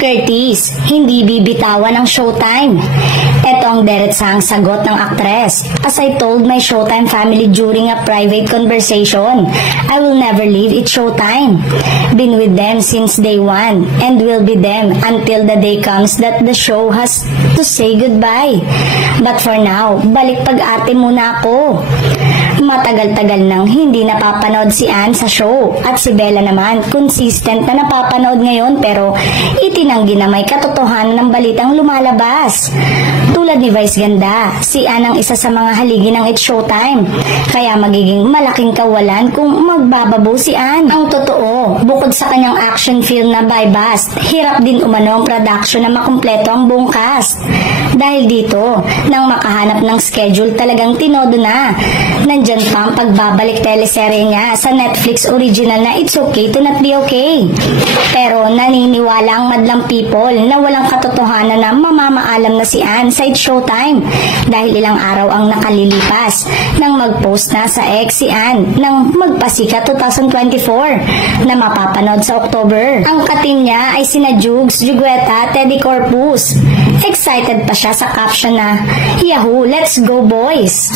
Curtis, hindi bibitawan ng Showtime. Ito ang diretsahang sagot ng aktres. As I told my Showtime family during a private conversation, I will never leave it Showtime. Been with them since day one and will be them until the day comes that the show has to say goodbye. But for now, balik pag-arte muna ako. Matagal-tagal nang hindi napapanood si Ann sa show at si Bella naman consistent na napapanood ngayon pero itinanggi na may katotohanan ng balitang lumalabas. Tulad ni Vice Ganda, si Ann ang isa sa mga haligi ng It's Showtime kaya magiging malaking kawalan kung magbababo si Ann. Ang totoo, bukod sa kanyang action film na By Bust, hirap din umano ang production na makumpleto ang buong cast. Dahil dito, nang makahanap ng schedule talagang tinodo na. Nandyan pa ang pagbabalik teleserye niya sa Netflix original na It's Okay to Not Be Okay. Pero naniniwala ang madlang people na walang katotohanan na mamamaalam na si Ann sa It's Showtime dahil ilang araw ang nakalilipas nang mag-post na sa X si Ann nang magpasika 2024 na mapapanood sa October. Ang katim niya ay sina Jugs, Jugueta, Teddy Corpus. Excited pa siya sa caption na, "Yahoo, let's go boys!"